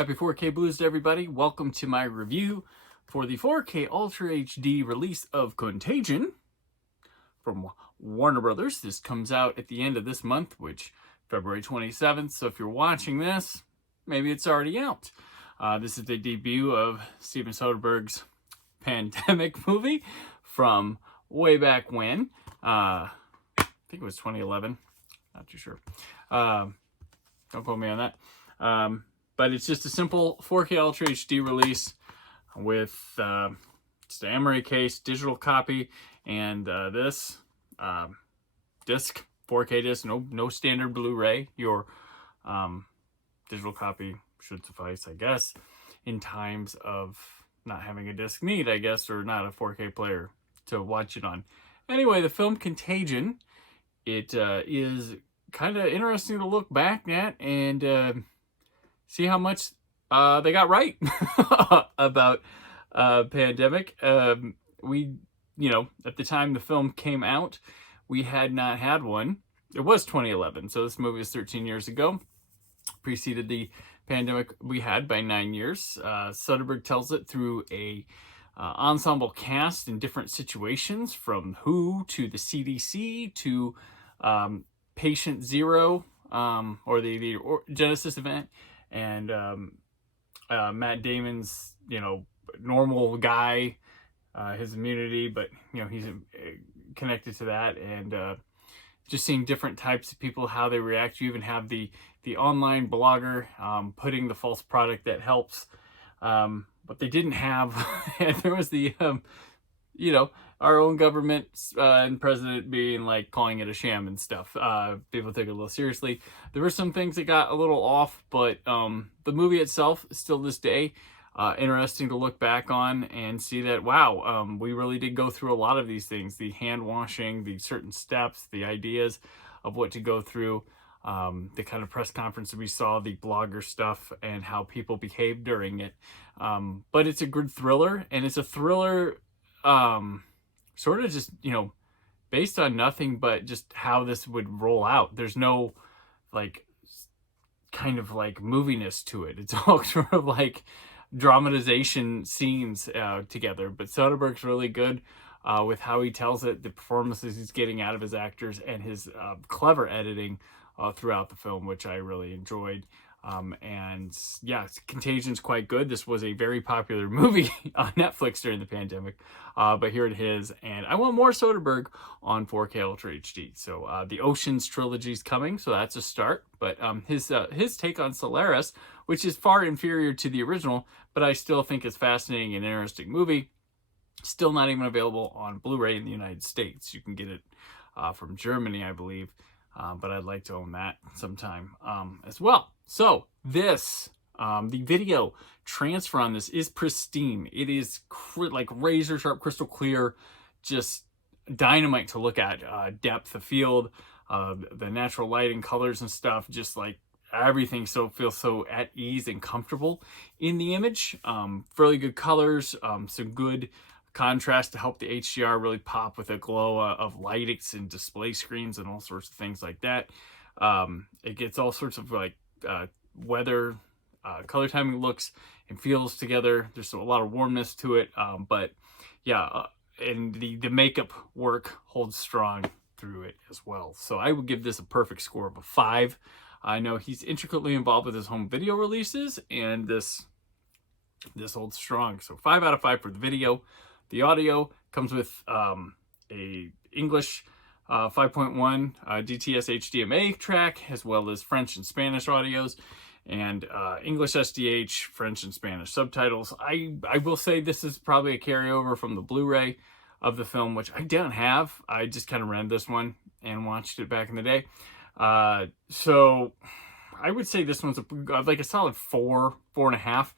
Happy 4K Blues to everybody. Welcome to my review for the 4K Ultra HD release of Contagion from Warner Brothers. This comes out at the end of this month, which February 27th. So if you're watching this, maybe it's already out. This is the debut of Steven Soderbergh's Pandemic movie from way back when. I think it was 2011. Not too sure. Don't quote me on that. But it's just a simple 4K Ultra HD release with just an memory case, digital copy, and this disc, 4K disc, no standard Blu-ray. Your digital copy should suffice, I guess, in times of not having a disc need, I guess, or not a 4K player to watch it on. Anyway, the film Contagion, it is kind of interesting to look back at and see how much they got right about pandemic. We, at the time the film came out, we had not had one. It was 2011, so this movie was 13 years ago. Preceded the pandemic we had by 9 years. Soderbergh tells it through a ensemble cast in different situations, from WHO to the CDC to Patient Zero, or the Genesis event. And Matt Damon's, normal guy, his immunity, but, he's connected to that. And just seeing different types of people, how they react. You even have the online blogger putting the false product that helps. But they didn't have, and there was the, our own government and president being calling it a sham and stuff. People take it a little seriously. There were some things that got a little off, but the movie itself, still this day, interesting to look back on and see that, wow, we really did go through a lot of these things. The hand washing, the certain steps, the ideas of what to go through, the kind of press conference that we saw, the blogger stuff, and how people behaved during it. But it's a good thriller, and it's a thriller sort of just, based on nothing but just how this would roll out. There's no kind of moviness to it. It's all sort of dramatization scenes together. But Soderbergh's really good with how he tells it, the performances he's getting out of his actors, and his clever editing throughout the film, which I really enjoyed. And yeah, Contagion's quite good. This was a very popular movie on Netflix during the pandemic, but here it is. And I want more Soderbergh on 4K Ultra HD. So the Oceans trilogy is coming, so that's a start. But his take on Solaris, which is far inferior to the original, but I still think it's fascinating and interesting movie. Still not even available on Blu-ray in the United States. You can get it from Germany, I believe. But I'd like to own that sometime as well. So this, the video transfer on this is pristine. It is razor sharp, crystal clear, just dynamite to look at. Depth of field, the natural lighting, colors and stuff, just everything feels so at ease and comfortable in the image. Fairly good colors, some good contrast to help the HDR really pop with a glow of lights and display screens and all sorts of things like that. It gets all sorts of weather, color timing looks and feels together. There's a lot of warmness to it, but yeah, and the makeup work holds strong through it as well. So I would give this a perfect score of a 5. I know he's intricately involved with his home video releases, and this holds strong. So 5 out of 5 for the video. The audio comes with a English 5.1 DTS HDMA track, as well as French and Spanish audios, and English SDH, French and Spanish subtitles. I will say this is probably a carryover from the Blu-ray of the film, which I don't have. I just kind of rented this one and watched it back in the day. So I would say this one's a solid 4.5.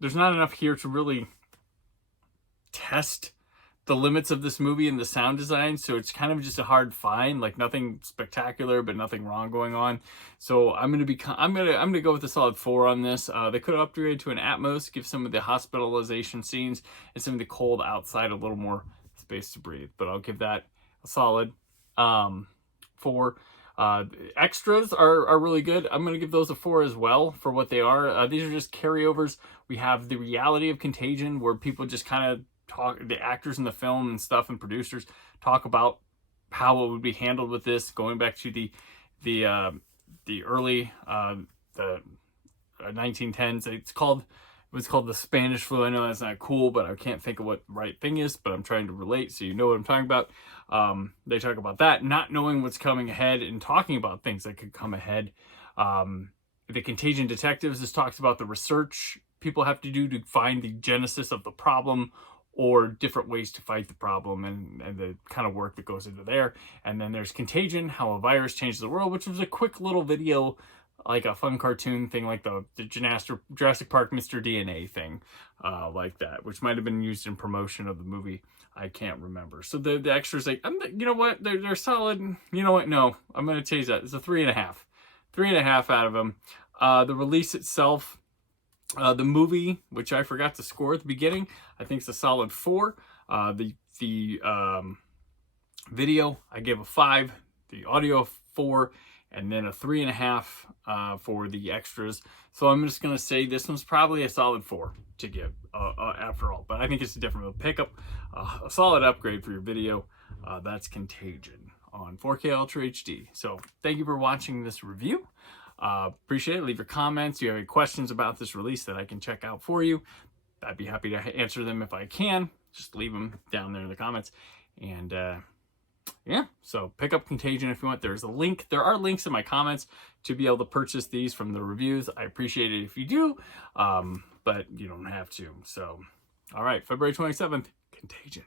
There's not enough here to really test the limits of this movie and the sound design, so it's kind of just a hard find. Nothing spectacular, but nothing wrong going on. So I'm gonna go with a solid 4 on this. They could have upgraded to an Atmos, give some of the hospitalization scenes and some of the cold outside a little more space to breathe. But I'll give that a solid 4. Extras are really good. I'm going to give those a 4 as well for what they are. These are just carryovers. We have the reality of Contagion, where people just kind of talk, the actors in the film and stuff and producers talk about how it would be handled with this, going back to the early the 1910s. It was called the Spanish flu. I know that's not cool, but I can't think of what the right thing is, but I'm trying to relate so you know what I'm talking about. They talk about that, not knowing what's coming ahead and talking about things that could come ahead. The Contagion Detectives, this talks about the research people have to do to find the genesis of the problem or different ways to fight the problem, and the kind of work that goes into there. And then there's Contagion, How a Virus Changed the World, which was a quick little video, like a fun cartoon thing, like the Jurassic Park Mr. DNA thing, like that, which might have been used in promotion of the movie. I can't remember. So the extras, like, you know what, they're solid. You know what? No, I'm going to change that. It's a 3.5. 3.5 out of them. The release itself, the movie, which I forgot to score at the beginning, I think it's a solid 4. The video, I gave a 5. The audio, 4. And then a 3.5 for the extras. So I'm just going to say this one's probably a solid 4 to give after all. But I think it's a different pickup, a solid upgrade for your video. That's Contagion on 4K Ultra HD. So thank you for watching this review. Appreciate it. Leave your comments. If you have any questions about this release that I can check out for you, I'd be happy to answer them if I can. Just leave them down there in the comments. And yeah, so pick up Contagion if you want. There's a link. There are links in my comments to be able to purchase these from the reviews. I appreciate it if you do, but you don't have to. So, all right, February 27th, Contagion.